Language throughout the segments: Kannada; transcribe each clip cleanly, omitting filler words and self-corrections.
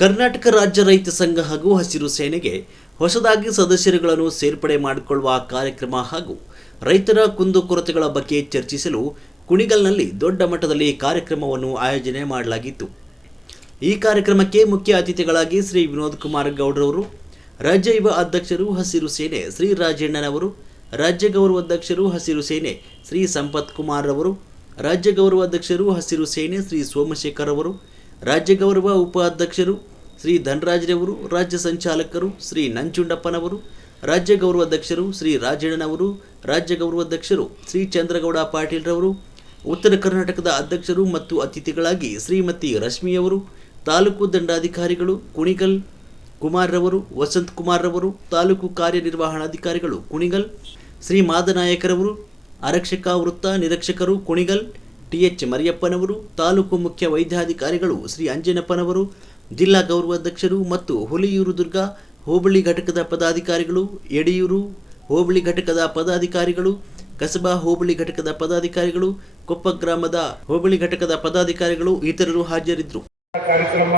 ಕರ್ನಾಟಕ ರಾಜ್ಯ ರೈತ ಸಂಘ ಹಾಗೂ ಹಸಿರು ಸೇನೆಗೆ ಹೊಸದಾಗಿ ಸದಸ್ಯರುಗಳನ್ನು ಸೇರ್ಪಡೆ ಮಾಡಿಕೊಳ್ಳುವ ಕಾರ್ಯಕ್ರಮ ಹಾಗೂ ರೈತರ ಕುಂದುಕೊರತೆಗಳ ಬಗ್ಗೆ ಚರ್ಚಿಸಲು ಕುಣಿಗಲ್ನಲ್ಲಿ ದೊಡ್ಡ ಮಟ್ಟದಲ್ಲಿ ಕಾರ್ಯಕ್ರಮವನ್ನು ಆಯೋಜನೆ ಮಾಡಲಾಗಿತ್ತು. ಈ ಕಾರ್ಯಕ್ರಮಕ್ಕೆ ಮುಖ್ಯ ಅತಿಥಿಗಳಾಗಿ ಶ್ರೀ ವಿನೋದ್ ಕುಮಾರ್ ಗೌಡ್ರವರು, ರಾಜ್ಯ ಯುವ ಅಧ್ಯಕ್ಷರು ಹಸಿರು ಸೇನೆ ಶ್ರೀ ರಾಜಣ್ಣನವರು, ರಾಜ್ಯ ಗೌರವಾಧ್ಯಕ್ಷರು ಹಸಿರು ಸೇನೆ ಶ್ರೀ ಸಂಪತ್ ಕುಮಾರ್ ಅವರು, ರಾಜ್ಯ ಗೌರವಾಧ್ಯಕ್ಷರು ಹಸಿರು ಸೇನೆ ಶ್ರೀ ಸೋಮಶೇಖರ್ ಅವರು, ರಾಜ್ಯ ಗೌರವ ಉಪಾಧ್ಯಕ್ಷರು ಶ್ರೀ ಧನರಾಜ್ರವರು, ರಾಜ್ಯ ಸಂಚಾಲಕರು ಶ್ರೀ ನಂಜುಂಡಪ್ಪನವರು, ರಾಜ್ಯ ಗೌರವಾಧ್ಯಕ್ಷರು ಶ್ರೀ ರಾಜಣ್ಣನವರು, ರಾಜ್ಯ ಗೌರವಾಧ್ಯಕ್ಷರು ಶ್ರೀ ಚಂದ್ರಗೌಡ ಪಾಟೀಲ್ರವರು, ಉತ್ತರ ಕರ್ನಾಟಕದ ಅಧ್ಯಕ್ಷರು ಮತ್ತು ಅತಿಥಿಗಳಾಗಿ ಶ್ರೀಮತಿ ರಶ್ಮಿಯವರು, ತಾಲೂಕು ದಂಡಾಧಿಕಾರಿಗಳು ಕುಣಿಗಲ್ ಕುಮಾರ್ ರವರು, ವಸಂತ್ ಕುಮಾರ್ ರವರು, ತಾಲೂಕು ಕಾರ್ಯನಿರ್ವಹಣಾಧಿಕಾರಿಗಳು ಕುಣಿಗಲ್ ಶ್ರೀ ಮಾದನಾಯಕರವರು, ಆರಕ್ಷಕ ವೃತ್ತ ನಿರೀಕ್ಷಕರು ಕುಣಿಗಲ್ ಟಿ.ಎಚ್. ಮರಿಯಪ್ಪನವರು, ತಾಲೂಕು ಮುಖ್ಯ ವೈದ್ಯಾಧಿಕಾರಿಗಳು ಶ್ರೀ ಅಂಜನಪ್ಪನವರು, ಜಿಲ್ಲಾ ಗೌರವಾಧ್ಯಕ್ಷರು ಮತ್ತು ಹುಲಿಯೂರು ದುರ್ಗ ಹೋಬಳಿ ಘಟಕದ ಪದಾಧಿಕಾರಿಗಳು, ಯಡಿಯೂರು ಹೋಬಳಿ ಘಟಕದ ಪದಾಧಿಕಾರಿಗಳು, ಕಸಬಾ ಹೋಬಳಿ ಘಟಕದ ಪದಾಧಿಕಾರಿಗಳು, ಕೊಪ್ಪ ಗ್ರಾಮದ ಹೋಬಳಿ ಘಟಕದ ಪದಾಧಿಕಾರಿಗಳು ಇತರರು ಹಾಜರಿದ್ದರು. ಕಾರ್ಯಕ್ರಮ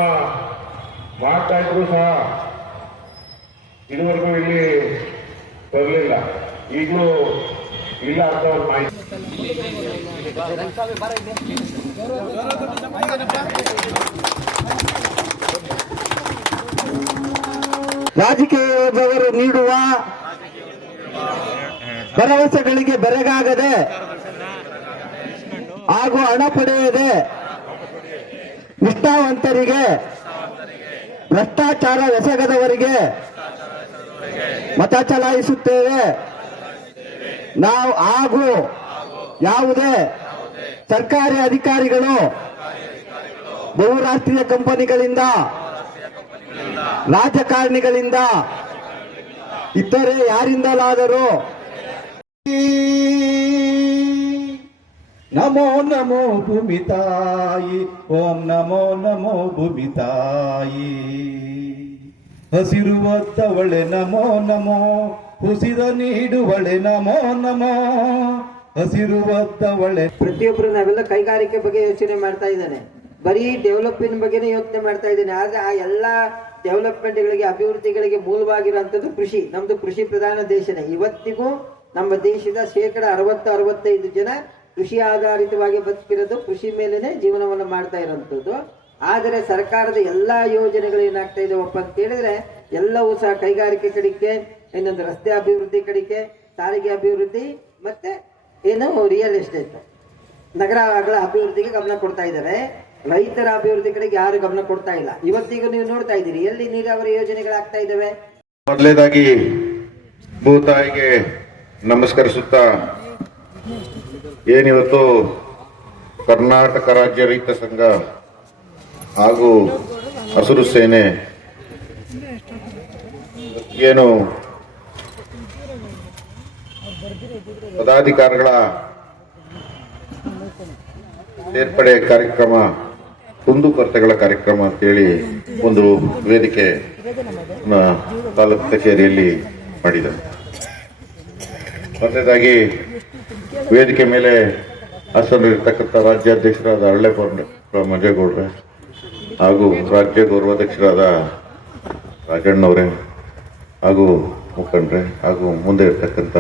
ಮಾಡ್ತಾ ಇದ್ರು ಸಹ ಇದುವರೆಗೂ ಇಲ್ಲಿ ಬರಲಿಲ್ಲ. ಈಗಲೂ ಇಲ್ಲ ಅಂತ ಒಂದು ಮಾಹಿತಿ. ರಾಜಕೀಯದವರು ನೀಡುವ ಭರವಸೆಗಳಿಗೆ ಬೆರಗಾಗದೆ ಹಾಗೂ ಹಣ ಪಡೆಯದೆ ನಿಷ್ಠಾವಂತರಿಗೆ, ಭ್ರಷ್ಟಾಚಾರ ಎಸಗದವರಿಗೆ ಮತ ಚಲಾಯಿಸುತ್ತೇವೆ. ನಾವು ಹಾಗೂ ಯಾವುದೇ ಸರ್ಕಾರಿ ಅಧಿಕಾರಿಗಳು ಬಹುರಾಷ್ಟ್ರೀಯ ಕಂಪನಿಗಳಿಂದ, ರಾಜಕಾರಣಿಗಳಿಂದ, ಇತರೆ ಯಾರಿಂದಲಾದರೂ ನಮೋ ನಮೋ ಭೂಮಿ ತಾಯಿ, ಓಂ ನಮೋ ನಮೋ ಭೂಮಿ ತಾಯಿ, ಹಸಿರು ಒದ್ದವಳೆ ನಮೋ ನಮೋ, ಹುಸಿದ ನೀಡುವಳೆ ನಮೋ ನಮೋ, ಹಸಿರು ಒದ್ದವಳೆ. ಪ್ರತಿಯೊಬ್ಬರು ನಾವೆಲ್ಲ ಕೈಗಾರಿಕೆ ಬಗ್ಗೆ ಯೋಚನೆ ಮಾಡ್ತಾ ಇದ್ದಾನೆ, ಬರೀ ಡೆವಲಪ್ಮೆಂಟ್ ಬಗ್ಗೆನೇ ಯೋಚನೆ ಮಾಡ್ತಾ ಇದ್ದೇನೆ. ಆದ್ರೆ ಆ ಎಲ್ಲ ಡೆವಲಪ್ಮೆಂಟ್ಗಳಿಗೆ, ಅಭಿವೃದ್ಧಿಗಳಿಗೆ ಮೂಲವಾಗಿರುವಂಥದ್ದು ಕೃಷಿ. ನಮ್ದು ಕೃಷಿ ಪ್ರಧಾನ ದೇಶನೇ. ಇವತ್ತಿಗೂ ನಮ್ಮ ದೇಶದ 60-65 ಜನ ಕೃಷಿ ಆಧಾರಿತವಾಗಿ ಬದುಕಿರೋದು, ಕೃಷಿ ಮೇಲೇನೆ ಜೀವನವನ್ನು ಮಾಡ್ತಾ ಇರೋಂಥದ್ದು. ಆದರೆ ಸರ್ಕಾರದ ಎಲ್ಲಾ ಯೋಜನೆಗಳು ಏನಾಗ್ತಾ ಇದಾವಪ್ಪ ಅಂತ ಹೇಳಿದ್ರೆ ಎಲ್ಲವೂ ಸಹ ಕೈಗಾರಿಕೆ ಕಡೆಗೆ, ಇನ್ನೊಂದು ರಸ್ತೆ ಅಭಿವೃದ್ಧಿ ಕಡೆಗೆ, ಸಾರಿಗೆ ಅಭಿವೃದ್ಧಿ, ಮತ್ತೆ ಏನು ರಿಯಲ್ ಎಸ್ಟೇಟ್ ನಗರಗಳ ಅಭಿವೃದ್ಧಿಗೆ ಗಮನ ಕೊಡ್ತಾ ಇದ್ದಾರೆ. ರೈತರ ಅಭಿವೃದ್ಧಿ ಕಡೆಗೆ ಯಾರು ಗಮನ ಕೊಡ್ತಾ ಇಲ್ಲ. ಇವತ್ತಿಗೂ ನೀವು ನೋಡ್ತಾ ಇದ್ದೀರಿ ಎಲ್ಲಿ ನೀರಾವರಿ ಯೋಜನೆಗಳಾಗ್ತಾ ಇದಾವೆ. ಮೊದಲನೇದಾಗಿ ಭೂತಾಯಿಗೆ ನಮಸ್ಕರಿಸುತ್ತಾ, ಏನಿವತ್ತು ಕರ್ನಾಟಕ ರಾಜ್ಯ ರೈತ ಸಂಘ ಹಾಗೂ ಹಸಿರು ಸೇನೆ ಏನು ಪದಾಧಿಕಾರಿಗಳ ಸೇರ್ಪಡೆ ಕಾರ್ಯಕ್ರಮ, ಕುಂದುಕೊರತೆಗಳ ಕಾರ್ಯಕ್ರಮ ಅಂತೇಳಿ ಒಂದು ವೇದಿಕೆ ತಾಲೂಕು ಕಚೇರಿಯಲ್ಲಿ ಮಾಡಿದೆ. ಮೊದಲನೇದಾಗಿ ವೇದಿಕೆ ಮೇಲೆ ಹಾಸನಲ್ಲಿರ್ತಕ್ಕಂಥ ರಾಜ್ಯಾಧ್ಯಕ್ಷರಾದ ಹಳ್ಳೆಪುರ ಮಂಜೇಗೌಡ್ರೆ ಹಾಗೂ ರಾಜ್ಯ ಗೌರವಾಧ್ಯಕ್ಷರಾದ ರಾಜಣ್ಣವರೇ ಹಾಗೂ ಮುಖಂಡ್ರೆ ಹಾಗೂ ಮುಂದೆ ಇರ್ತಕ್ಕಂಥ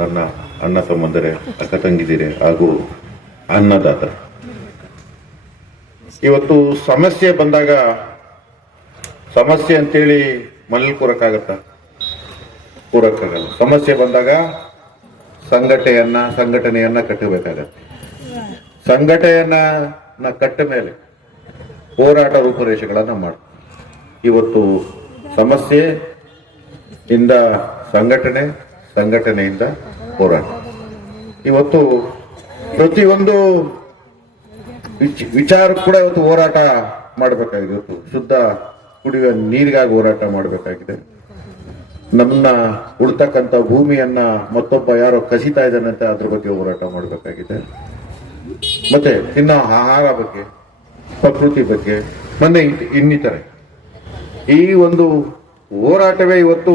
ನನ್ನ ಅಣ್ಣ ತಮ್ಮಂದರೆ, ಅಕ್ಕ ತಂಗಿದಿರೆ ಹಾಗೂ ಅನ್ನದಾತ, ಇವತ್ತು ಸಮಸ್ಯೆ ಬಂದಾಗ ಸಮಸ್ಯೆ ಅಂತೇಳಿ ಮನೇಲಿ ಕೂರಕ್ಕಾಗತ್ತ? ಕೂರಕ್ಕಾಗಲ್ಲ. ಸಮಸ್ಯೆ ಬಂದಾಗ ಸಂಘಟನೆಯನ್ನ ಕಟ್ಟಬೇಕಾಗತ್ತೆ. ಸಂಘಟನೆಯನ್ನ ಕಟ್ಟ ಮೇಲೆ ಹೋರಾಟ ರೂಪುರೇಷೆಗಳನ್ನ ಮಾಡ. ಇವತ್ತು ಸಮಸ್ಯೆಯಿಂದ ಸಂಘಟನೆಯಿಂದ ಹೋರಾಟ. ಇವತ್ತು ಪ್ರತಿಯೊಂದು ವಿಚಾರ ಕೂಡ ಇವತ್ತು ಹೋರಾಟ ಮಾಡಬೇಕಾಗಿದೆ. ಇವತ್ತು ಶುದ್ಧ ಕುಡಿಯುವ ನೀರಿಗಾಗಿ ಹೋರಾಟ ಮಾಡಬೇಕಾಗಿದೆ. ನನ್ನ ಉಳ್ತಕ್ಕಂಥ ಭೂಮಿಯನ್ನ ಮತ್ತೊಬ್ಬ ಯಾರೋ ಕಸಿತಾ ಇದ್ದಾನಂತೆ ಅದ್ರ ಬಗ್ಗೆ ಹೋರಾಟ ಮಾಡಬೇಕಾಗಿದೆ. ಮತ್ತೆ ಇನ್ನು ಆಹಾರ ಬಗ್ಗೆ, ಪ್ರಕೃತಿ ಬಗ್ಗೆ, ಮೊನ್ನೆ ಇನ್ನಿತರೆ ಈ ಒಂದು ಹೋರಾಟವೇ ಇವತ್ತು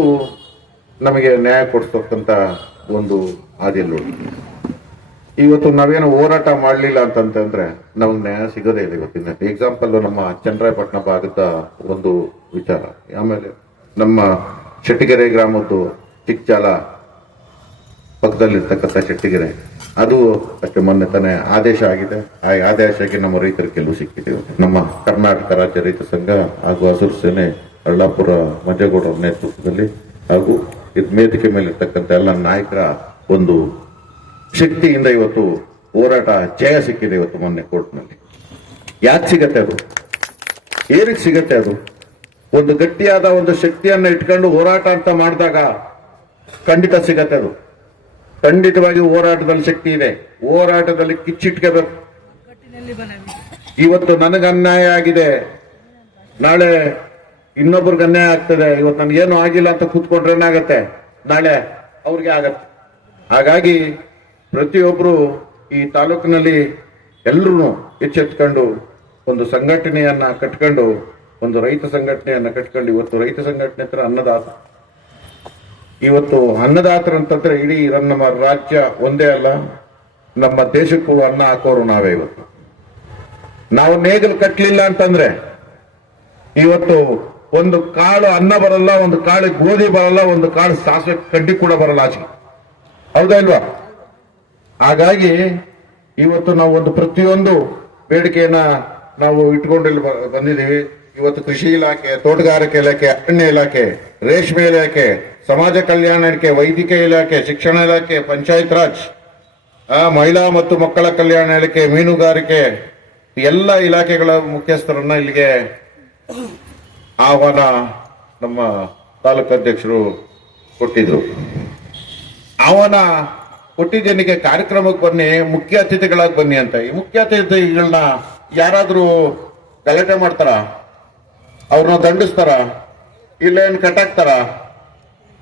ನಮಗೆ ನ್ಯಾಯ ಕೊಡಿಸ್ತಕ್ಕಂಥ ಒಂದು ಹಾದಿಯಲ್ಲಿ ಇವತ್ತು ನಾವೇನು ಹೋರಾಟ ಮಾಡಲಿಲ್ಲ ಅಂತಂತಂದ್ರೆ ನಮಗೆ ನ್ಯಾಯ ಸಿಗೋದೇ ಇಲ್ಲ. ಇವತ್ತಿನ ಎಕ್ಸಾಂಪಲ್ ನಮ್ಮ ಚನ್ನರಾಯಪಟ್ಟಣ ಭಾಗದ ಒಂದು ವಿಚಾರ, ಆಮೇಲೆ ನಮ್ಮ ಶೆಟ್ಟಿಗೆರೆ ಗ್ರಾಮದ್ದು ಚಿಕ್ಕಚಾಲ ಪಕ್ಕದಲ್ಲಿರ್ತಕ್ಕಂಥ ಶೆಟ್ಟಿಗೆರೆ, ಅದು ಅಷ್ಟೇ ಮೊನ್ನೆ ತಾನೇ ಆದೇಶ ಆಗಿದೆ. ಆ ಆದೇಶಕ್ಕೆ ನಮ್ಮ ರೈತರ ಗೆಲುವು ಸಿಕ್ಕಿದೆ. ನಮ್ಮ ಕರ್ನಾಟಕ ರಾಜ್ಯ ರೈತ ಸಂಘ ಹಾಗೂ ಹಸಿರು ಸೇನೆ ಅಳ್ಳಾಪುರ ಮಂಜೇಗೌಡರ ನೇತೃತ್ವದಲ್ಲಿ ಹಾಗೂ ವೇದಿಕೆ ಮೇಲೆ ಇರ್ತಕ್ಕಂಥ ಎಲ್ಲ ನಾಯಕರ ಒಂದು ಶಕ್ತಿಯಿಂದ ಇವತ್ತು ಹೋರಾಟ ಜಯ ಸಿಕ್ಕಿದೆ. ಇವತ್ತು ಮೊನ್ನೆ ಕೋರ್ಟ್ನಲ್ಲಿ ಯಾಕೆ ಸಿಗತ್ತೆ ಅದು, ಏನಕ್ಕೆ ಸಿಗತ್ತೆ ಅದು? ಒಂದು ಗಟ್ಟಿಯಾದ ಒಂದು ಶಕ್ತಿಯನ್ನ ಇಟ್ಕೊಂಡು ಹೋರಾಟ ಅಂತ ಮಾಡಿದಾಗ ಖಂಡಿತ ಸಿಗತ್ತೆ ಅದು. ಖಂಡಿತವಾಗಿ ಹೋರಾಟದಲ್ಲಿ ಶಕ್ತಿ ಇದೆ, ಹೋರಾಟದಲ್ಲಿ ಕಿಚ್ಚಿಟ್ಕೋಬೇಕು. ಇವತ್ತು ನನಗೆ ಅನ್ಯಾಯ ಆಗಿದೆ, ನಾಳೆ ಇನ್ನೊಬ್ರಿಗೆ ಅನ್ಯಾಯ ಆಗ್ತದೆ. ಇವತ್ತು ನನಗೇನು ಆಗಿಲ್ಲ ಅಂತ ಕೂತ್ಕೊಂಡ್ರೆ ಏನಾಗತ್ತೆ, ನಾಳೆ ಅವ್ರಿಗೆ ಆಗತ್ತೆ. ಹಾಗಾಗಿ ಪ್ರತಿಯೊಬ್ರು ಈ ತಾಲೂಕಿನಲ್ಲಿ ಎಲ್ಲರೂ ಎಚ್ಚೆತ್ಕೊಂಡು ಒಂದು ಸಂಘಟನೆಯನ್ನ ಕಟ್ಕೊಂಡು, ಒಂದು ರೈತ ಸಂಘಟನೆಯನ್ನ ಕಟ್ಕೊಂಡು, ಇವತ್ತು ರೈತ ಸಂಘಟನೆ ಹತ್ರ ಅನ್ನದಾತ, ಇವತ್ತು ಅನ್ನದಾತರ ಅಂತಂದ್ರೆ ಇಡೀ ನಮ್ಮ ರಾಜ್ಯ ಒಂದೇ ಅಲ್ಲ, ನಮ್ಮ ದೇಶಕ್ಕೂ ಅನ್ನ ಹಾಕೋರು ನಾವೇ. ಇವತ್ತು ನಾವು ನೇಗಿಲು ಕಟ್ಟಲಿಲ್ಲ ಅಂತಂದ್ರೆ ಇವತ್ತು ಒಂದು ಕಾಳು ಅನ್ನ ಬರಲ್ಲ, ಒಂದು ಕಾಳು ಗೋಧಿ ಬರಲ್ಲ, ಒಂದು ಕಾಳು ಸಾಸಿವೆ ಕಡ್ಡಿ ಕೂಡ ಬರಲ್ಲ ಆಚೆಗೆ, ಹೌದಾ ಇಲ್ವಾ? ಹಾಗಾಗಿ ಇವತ್ತು ನಾವು ಒಂದು ಪ್ರತಿಯೊಂದು ಬೇಡಿಕೆಯನ್ನ ನಾವು ಇಟ್ಕೊಂಡು ಇಲ್ಲಿ ಬಂದಿದ್ದೀವಿ. ಇವತ್ತು ಕೃಷಿ ಇಲಾಖೆ, ತೋಟಗಾರಿಕೆ ಇಲಾಖೆ, ಅರಣ್ಯ ಇಲಾಖೆ, ರೇಷ್ಮೆ ಇಲಾಖೆ, ಸಮಾಜ ಕಲ್ಯಾಣ ಇಲಾಖೆ, ವೈದ್ಯಕೀಯ ಇಲಾಖೆ, ಶಿಕ್ಷಣ ಇಲಾಖೆ, ಪಂಚಾಯತ್ ರಾಜ್, ಮಹಿಳಾ ಮತ್ತು ಮಕ್ಕಳ ಕಲ್ಯಾಣ ಇಲಾಖೆ, ಮೀನುಗಾರಿಕೆ, ಎಲ್ಲ ಇಲಾಖೆಗಳ ಮುಖ್ಯಸ್ಥರನ್ನ ಇಲ್ಲಿಗೆ ಆಹ್ವಾನ ನಮ್ಮ ತಾಲೂಕು ಅಧ್ಯಕ್ಷರು ಕೊಟ್ಟಿದ್ರು. ಆಹ್ವಾನ ಕೊಟ್ಟಿದ್ದೇನಿಗೆ ಕಾರ್ಯಕ್ರಮಕ್ಕೆ ಬನ್ನಿ, ಮುಖ್ಯ ಅತಿಥಿಗಳಾಗಿ ಬನ್ನಿ ಅಂತ. ಈ ಮುಖ್ಯ ಅತಿಥಿಗಳನ್ನ ಯಾರಾದ್ರೂ ಗಲಾಟೆ ಮಾಡ್ತಾರ, ಅವ್ರನ್ನ ದಂಡಿಸ್ತಾರ, ಇಲ್ಲ ಏನ್ ಕಟ್ಟಾಕ್ತಾರ,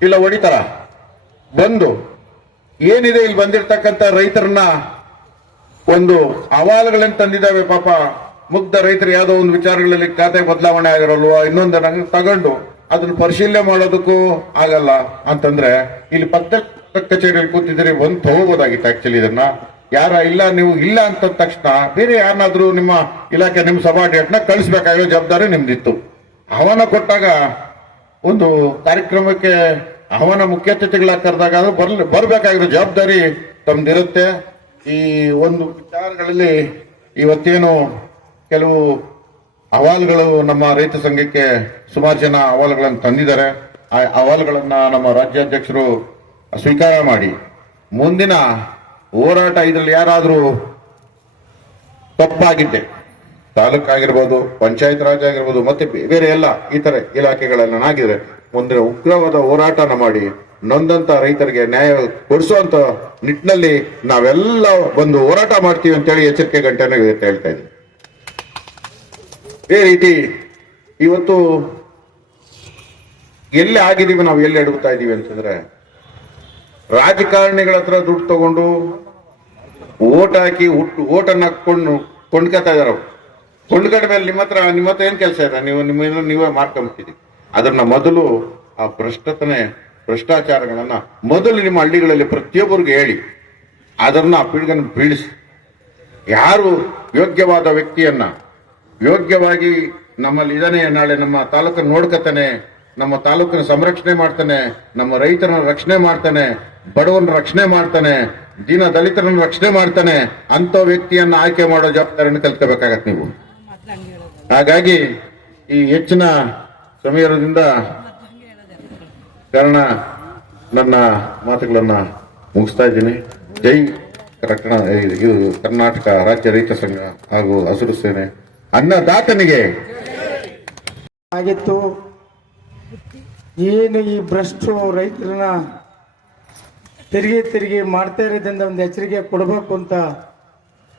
ಇಲ್ಲ ಹೊಡಿತಾರ? ಬಂದು ಏನಿದೆ ಇಲ್ಲಿ ಬಂದಿರ್ತಕ್ಕಂಥ ರೈತರನ್ನ ಒಂದು ಅಹವಾಲುಗಳನ್ನ ತಂದಿದ್ದಾವೆ. ಪಾಪ ಮುಗ್ಧ ರೈತರು ಯಾವುದೋ ಒಂದು ವಿಚಾರಗಳಲ್ಲಿ ಖಾತೆ ಬದಲಾವಣೆ ಆಗಿರಲ್ವಾ, ಇನ್ನೊಂದು ತಗೊಂಡು ಅದನ್ನ ಪರಿಶೀಲನೆ ಮಾಡೋದಕ್ಕೂ ಆಗಲ್ಲ ಅಂತಂದ್ರೆ ಇಲ್ಲಿ ಪಕ್ಕ ಕಚೇರಿಯಲ್ಲಿ ಕೂತಿದ್ರೆ ಬಂದು ತಗೋಬೋದಾಗಿತ್ತು. ಆಕ್ಚುಲಿ ಇದನ್ನ ಯಾರ ಇಲ್ಲ, ನೀವು ಇಲ್ಲ ಅಂತ ತಕ್ಷಣ ಬೇರೆ ಯಾರನ್ನಾದ್ರೂ ನಿಮ್ಮ ಇಲಾಖೆ, ನಿಮ್ಮ ಸಬಾರ್ಡಿನೇಟ್ನ ಕಳಿಸ್ಬೇಕಾಗಿರೋ ಜವಾಬ್ದಾರಿ ನಿಮ್ದಿತ್ತು. ಆಹ್ವಾನ ಕೊಟ್ಟಾಗ ಒಂದು ಕಾರ್ಯಕ್ರಮಕ್ಕೆ ಆಹ್ವಾನ ಮುಖ್ಯ ಅತಿಥಿಗಳಾಗಿ ಕರೆದಾಗ ಅದು ಬರ್ಬೇಕಾಗಿರೋ ಜವಾಬ್ದಾರಿ ತಮ್ದಿರುತ್ತೆ. ಈ ಒಂದು ವಿಚಾರಗಳಲ್ಲಿ ಇವತ್ತೇನು ಕೆಲವು ಅಹವಾಲುಗಳು ನಮ್ಮ ರೈತ ಸಂಘಕ್ಕೆ ಸುಮಾರು ಜನ ಅಹವಾಲುಗಳನ್ನು ತಂದಿದ್ದಾರೆ. ಆ ಅಹವಾಲುಗಳನ್ನ ನಮ್ಮ ರಾಜ್ಯಾಧ್ಯಕ್ಷರು ಸ್ವೀಕಾರ ಮಾಡಿ ಮುಂದಿನ ಹೋರಾಟ ಇದರಲ್ಲಿ ಯಾರಾದ್ರೂ ತಪ್ಪಾಗಿದ್ದೆ, ತಾಲೂಕಾಗಿರ್ಬೋದು, ಪಂಚಾಯತ್ ರಾಜ್ ಆಗಿರ್ಬೋದು, ಮತ್ತೆ ಬೇರೆ ಎಲ್ಲ ಇತರೆ ಇಲಾಖೆಗಳೆಲ್ಲ ಆಗಿದ್ರೆ ಮುಂದಿನ ಉಗ್ರವಾದ ಹೋರಾಟನ ಮಾಡಿ ನೊಂದಂತ ರೈತರಿಗೆ ನ್ಯಾಯ ಕೊಡಿಸುವಂತ ನಿಟ್ಟಿನಲ್ಲಿ ನಾವೆಲ್ಲ ಒಂದು ಹೋರಾಟ ಮಾಡ್ತೀವಿ ಅಂತೇಳಿ ಎಚ್ಚರಿಕೆ ಗಂಟೆನ ಹೇಳ್ತಾ ಇದ್ದೀವಿ. ಇದೇ ರೀತಿ ಇವತ್ತು ಎಲ್ಲಿ ಆಗಿದ್ದೀವಿ, ನಾವು ಎಲ್ಲಿ ಎಡುತ್ತಾ ಇದ್ದೀವಿ ಅಂತಂದ್ರೆ, ರಾಜಕಾರಣಿಗಳ ಹತ್ರ ದುಡ್ಡು ತಗೊಂಡು ಓಟ್ ಹಾಕಿ ಓಟನ್ನ ಕೊಂಡ್ಕೊತಾ ಇದಾರ. ಕೊಂಡ್ಕೊಂಡ ಮೇಲೆ ನಿಮ್ಮ ಹತ್ರ ಏನ್ ಕೆಲಸ ಇದೆ, ನೀವೇ ಮಾಡ್ಕೊಂಬಿಟ್ಟಿದ್ದೀವಿ. ಅದನ್ನ ಮೊದಲು ಆ ಭ್ರಷ್ಟಾಚಾರಗಳನ್ನ ಮೊದಲು ನಿಮ್ಮ ಹಳ್ಳಿಗಳಲ್ಲಿ ಪ್ರತಿಯೊಬ್ಬರಿಗೆ ಹೇಳಿ ಅದನ್ನ ಪಿಡುಗನ್ನು ಬೀಳಿಸಿ, ಯಾರು ಯೋಗ್ಯವಾದ ವ್ಯಕ್ತಿಯನ್ನ ಯೋಗ್ಯವಾಗಿ ನಮ್ಮಲ್ಲಿ ಇದನ್ನೇ ನಾಳೆ ನಮ್ಮ ತಾಲೂಕನ್ನು ನೋಡ್ಕತಾನೆ, ನಮ್ಮ ತಾಲೂಕಿನ ಸಂರಕ್ಷಣೆ ಮಾಡ್ತಾನೆ, ನಮ್ಮ ರೈತರನ್ನ ರಕ್ಷಣೆ ಮಾಡ್ತಾನೆ, ಬಡವನ ರಕ್ಷಣೆ ಮಾಡ್ತಾನೆ, ದೀನ ದಲಿತರನ್ನು ರಕ್ಷಣೆ ಮಾಡ್ತಾನೆ ಅಂತ ವ್ಯಕ್ತಿಯನ್ನ ಆಯ್ಕೆ ಮಾಡೋ ಜವಾಬ್ದಾರಿಯನ್ನು ಕಲ್ತ್ಕೋಬೇಕಾಗತ್ತೆ ನೀವು. ಹಾಗಾಗಿ ಈ ಹೆಚ್ಚಿನ ಸಮಯದಿಂದ ಕಾರಣ ನನ್ನ ಮಾತುಗಳನ್ನ ಮುಗಿಸ್ತಾ ಇದ್ದೀನಿ. ಜೈ ಕರ್ನಾಟಕ ರಾಜ್ಯ ರೈತ ಸಂಘ ಹಾಗೂ ಹಸಿರು ಸೇನೆ ಅನ್ನದಾತನಿಗೆ ಆಗಿತ್ತು. ಏನು ಈ ಭ್ರಷ್ಟು ರೈತರನ್ನ ತಿರುಗಿ ಮಾಡ್ತಾ ಇರೋದ್ರಿಂದ ಒಂದು ಎಚ್ಚರಿಕೆ ಕೊಡಬೇಕು ಅಂತ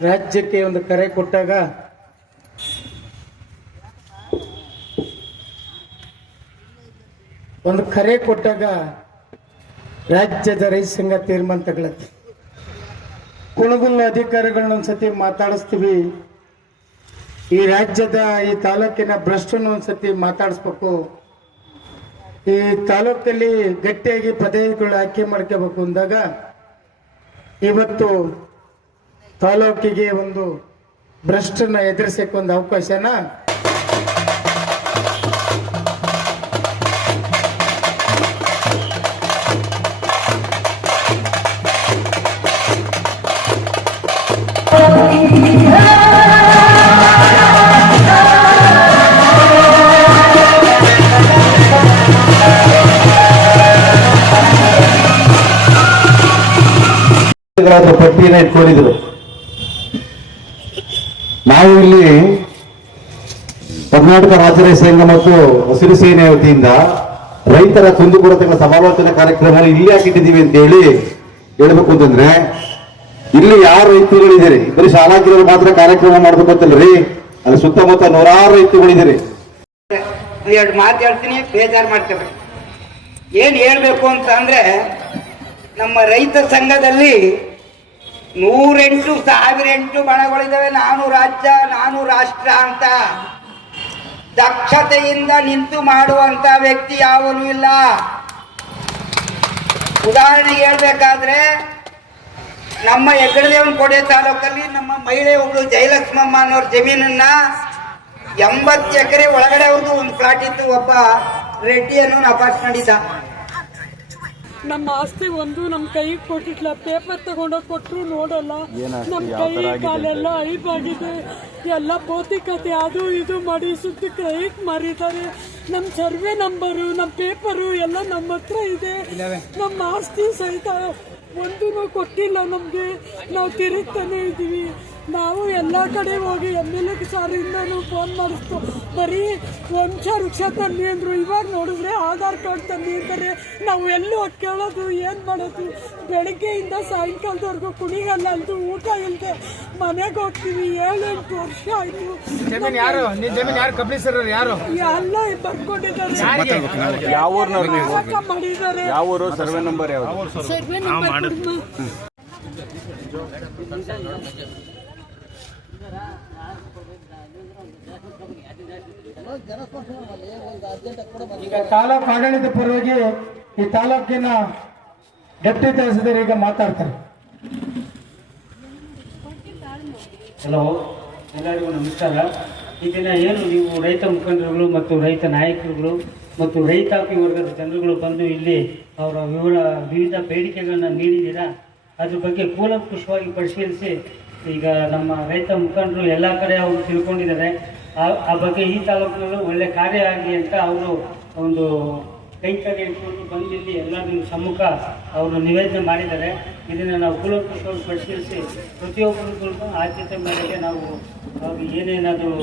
ರಾಜ್ಯಕ್ಕೆ ಒಂದು ಕರೆ ಕೊಟ್ಟಾಗ ರಾಜ್ಯದ ರೈತ ಸಂಘ ತೀರ್ಮಾನ ತಗೊಳತ್ತೆ. ಕುಣಗುಲ್ಲ ಅಧಿಕಾರಿಗಳನ್ನ ಒಂದ್ಸತಿ ಮಾತಾಡಿಸ್ತೀವಿ, ಈ ರಾಜ್ಯದ ಈ ತಾಲೂಕಿನ ಭ್ರಷ್ಟನ್ನು ಒಂದ್ಸತಿ ಮಾತಾಡಿಸ್ಬೇಕು, ಈ ತಾಲೂಕಲ್ಲಿ ಗಟ್ಟಿಯಾಗಿ ಪದವಿಗಳು ಆಯ್ಕೆ ಮಾಡ್ಕೋಬೇಕು ಅಂದಾಗ ಇವತ್ತು ತಾಲೂಕಿಗೆ ಒಂದು ಭ್ರಷ್ಟನ್ನ ಎದುರಿಸಕ್ಕೆ ಒಂದು ಅವಕಾಶನ ಪಟ್ಟಿಯನ್ನು ಇಟ್ಕೊಂಡಿದ್ರು. ನಾವು ಇಲ್ಲಿ ಕರ್ನಾಟಕ ರಾಜ್ಯ ರೈತ ಸಂಘ ಮತ್ತು ಹಸಿರು ಸೇನೆ ವತಿಯಿಂದ ರೈತರ ಕುಂದುಕೊರತೆಗಳ ಸಮಾಲೋಚನಾ ಕಾರ್ಯಕ್ರಮ ಇಲ್ಲಿ ಹಾಕಿಟ್ಟಿದ್ದೀವಿ ಅಂತ ಹೇಳಿ ಹೇಳ್ಬೇಕು ಅಂತಂದ್ರೆ, ಇಲ್ಲಿ ಯಾರು ರೈತರುಗಳಿದ್ದೀರಿ, ಬರೀ ಶಾಲಾಗಿರೋರು ಮಾತ್ರ ಕಾರ್ಯಕ್ರಮ ಮಾಡ್ಬೇಕು ಅಂತಲ್ರಿ, ಅಲ್ಲಿ ಸುತ್ತಮುತ್ತ ನೂರಾರು ರೈತರುಗಳಿದ್ದೀರಿ. ಎರಡು ಮಾತು ಹೇಳ್ತೀನಿ, ಬೇಜಾರು ಮಾಡ್ತೇವೆ. ಏನ್ ಹೇಳ್ಬೇಕು ಅಂತ ಅಂದ್ರೆ, ನಮ್ಮ ರೈತ ಸಂಘದಲ್ಲಿ 108,008 ಬಣಗಳಿದ್ದಾವೆ. ನಾನು ರಾಜ್ಯ ನಾನು ರಾಷ್ಟ್ರ ಅಂತ ದಕ್ಷತೆಯಿಂದ ನಿಂತು ಮಾಡುವಂತ ವ್ಯಕ್ತಿ ಯಾವನೂ ಇಲ್ಲ. ಉದಾಹರಣೆಗೆ ಹೇಳ್ಬೇಕಾದ್ರೆ, ನಮ್ಮ ಹೆಗ್ಗಡದೇವನಕೋಟೆ ತಾಲೂಕಲ್ಲಿ ನಮ್ಮ ಮಹಿಳೆ ಒಬ್ಳು ಜಯಲಕ್ಷ್ಮಮ್ಮ ಅನ್ನೋರ್ ಜಮೀನನ್ನ 80 ಎಕರೆ ಒಳಗಡೆ ಅವ್ರದ್ದು ಒಂದು ಪ್ಲಾಟ್ ಇತ್ತು. ಒಬ್ಬ ರೆಡ್ಡಿ ಅನ್ನೋ ಅಪಾರ್ಟ್ ಮಾಡಿದ್ದ. ನಮ್ಮ ಆಸ್ತಿ ಒಂದು ನಮ್ಮ ಕೈಗೆ ಕೊಟ್ಟಿಲ್ಲ, ಪೇಪರ್ ತಗೊಂಡೋಗಿ ಕೊಟ್ಟರು ನೋಡಲ್ಲ. ನಮ್ಮ ಕೈ ಕಾಲೆಲ್ಲ ಐಬಾಗಿದೆ, ಎಲ್ಲ ಭೌತಿಕತೆ ಅದು ಇದು ಮಾಡಿ ಸುತ್ತ ಕೈಗೆ ಮಾರಿದ್ದಾರೆ. ನಮ್ಮ ಸರ್ವೆ ನಂಬರು ನಮ್ಮ ಪೇಪರು ಎಲ್ಲ ನಮ್ಮ ಹತ್ರ ಇದೆ. ನಮ್ಮ ಆಸ್ತಿ ಸಹಿತ ಒಂದೂ ಕೊಟ್ಟಿಲ್ಲ ನಮಗೆ. ನಾವು ತಿರುಗ್ತಾನೆ ಇದ್ದೀವಿ. ನಾವು ಎಲ್ಲ ಕಡೆ ಹೋಗಿ MLA ಸಾರಿಂದನೂ ಫೋನ್ ಮಾಡಿಸ್ತು, ಬರೀ ವಂಶ ತನ್ನಿ ಅಂದರು. ಇವಾಗ ನೋಡಿದ್ರೆ ಆಧಾರ್ ಕಾರ್ಡ್ ತನ್ನಿ ಅಂತಾರೆ. ನಾವು ಎಲ್ಲೂ ಕೇಳೋದು ಏನು ಮಾಡೋದು? ಬೆಳಗ್ಗೆಯಿಂದ ಸಾಯಂಕಾಲದವರೆಗೂ ಕುಣಿಗಲ್ಲ ಅಂತೂ ಊಟ ಇಲ್ಲದೆ ಮನೆಗೆ ಹೋಗ್ತೀವಿ. 7-8 ವರ್ಷ ಆಯಿತು. ಎಲ್ಲ ಬರ್ಕೊಂಡಿದ್ದಾರೆ. ಮಾಡಿದ್ದಾರೆ. ಸರ್ವೆ ನಂಬರ್ ಈಗ ತಾಲೂಕು ಆಡಳಿತ ಪರವಾಗಿ ಈ ತಾಲೂಕಿನ ಡೆಪ್ಟಿ ತಹಸೀಲ್ದಾರ್ ಈಗ ಮಾತಾಡ್ತಾರೆ. ಹಲೋ, ಎಲ್ಲರಿಗೂ ನಮಸ್ಕಾರ. ಈ ದಿನ ಏನು ನೀವು ರೈತ ಮುಖಂಡರುಗಳು ಮತ್ತು ರೈತ ನಾಯಕರುಗಳು ಮತ್ತು ರೈತಾಪಿ ವರ್ಗದ ಜನರುಗಳು ಬಂದು ಇಲ್ಲಿ ಅವರ ವಿವಿಧ ಬೇಡಿಕೆಗಳನ್ನು ನೀಡಿದ್ದೀರಾ, ಅದ್ರ ಬಗ್ಗೆ ಕೂಲಂಕುಷವಾಗಿ ಪರಿಶೀಲಿಸಿ ಈಗ ನಮ್ಮ ರೈತ ಮುಖಂಡರು ಎಲ್ಲ ಕಡೆ ಅವರು ತಿಳ್ಕೊಂಡಿದ್ದಾರೆ. ಆ ಬಗ್ಗೆ ಈ ತಾಲೂಕಿನಲ್ಲೂ ಒಳ್ಳೆ ಕಾರ್ಯ ಆಗಲಿ ಅಂತ ಅವರು ಒಂದು ಕೈಕರ್ಯ ಇಟ್ಕೊಂಡು ಬಂದಿಲ್ಲಿ ಎಲ್ಲರ ಸಮ್ಮುಖ ಅವರು ನಿವೇದನೆ ಮಾಡಿದ್ದಾರೆ. ಇದನ್ನು ನಾವು ಕೂಲಂಕುಷವಾಗಿ ಪರಿಶೀಲಿಸಿ ಪ್ರತಿಯೊಬ್ಬರಿಗೂ ಆದ್ಯತೆ ಮೇರೆಗೆ ನಾವು ಏನೇನಾದರೂ